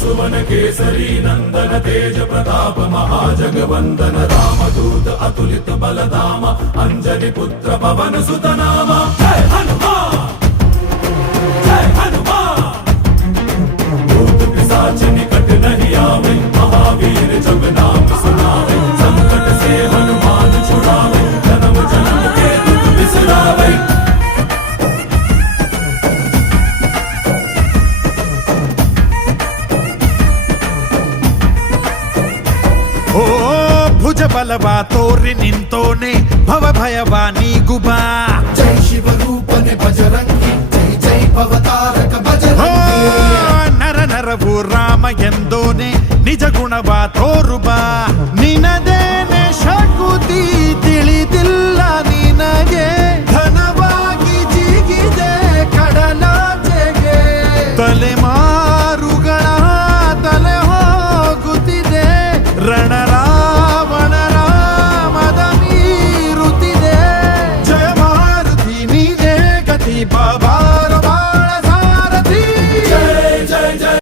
सुवन केसरी नंदन तेज प्रताप महाजगवंदन रामदूत अतुलित बलधाम अंजनी पुत्र पवन सुत नाम जय हनुमान जय हनुमान। भूत पिशाच निकट नहीं आवे महावीर जब नाम सुनावे संकट से हनुमान छुड़ावे जन्म जन्म के दुख बिसरावे। ಓ ಭುಜ ಬಲವಾ ತೋರಿ ನಿಂತೋನೆ ಭವ ಭಯವಾ ನೀಗುಬಾ ಜೈ ಶಿವ ರೂಪನೆ ಬಜರಂಗಿ ಜೈ ಜೈ ಭವತಾರಕ ಬಜರಂಗಿ ನರ ನರವು ರಾಮ ಎಂದೋನೆ ನಿಜ ಗುಣವಾ ತೋರುಬಾ ನಿನದೇನೆ ಶಕುತಿ ತಿಳಿದಿಲ್ಲ ನಿನಗೆ ಘನವಾಗಿ ಜಿಗಿದೆ ಕಡಲಾಚೆಗೆ ತಲೆಮಾರುಗಳ ತಲೆ ಹೋಗುತ್ತಿದೆ ರಣರಾವಣರ ಮದ ಮೀರುತ್ತಿದೆ ಜಯ ಮಾರುತಿ ನೀನೇ ಗತಿ ಬಾಬಾ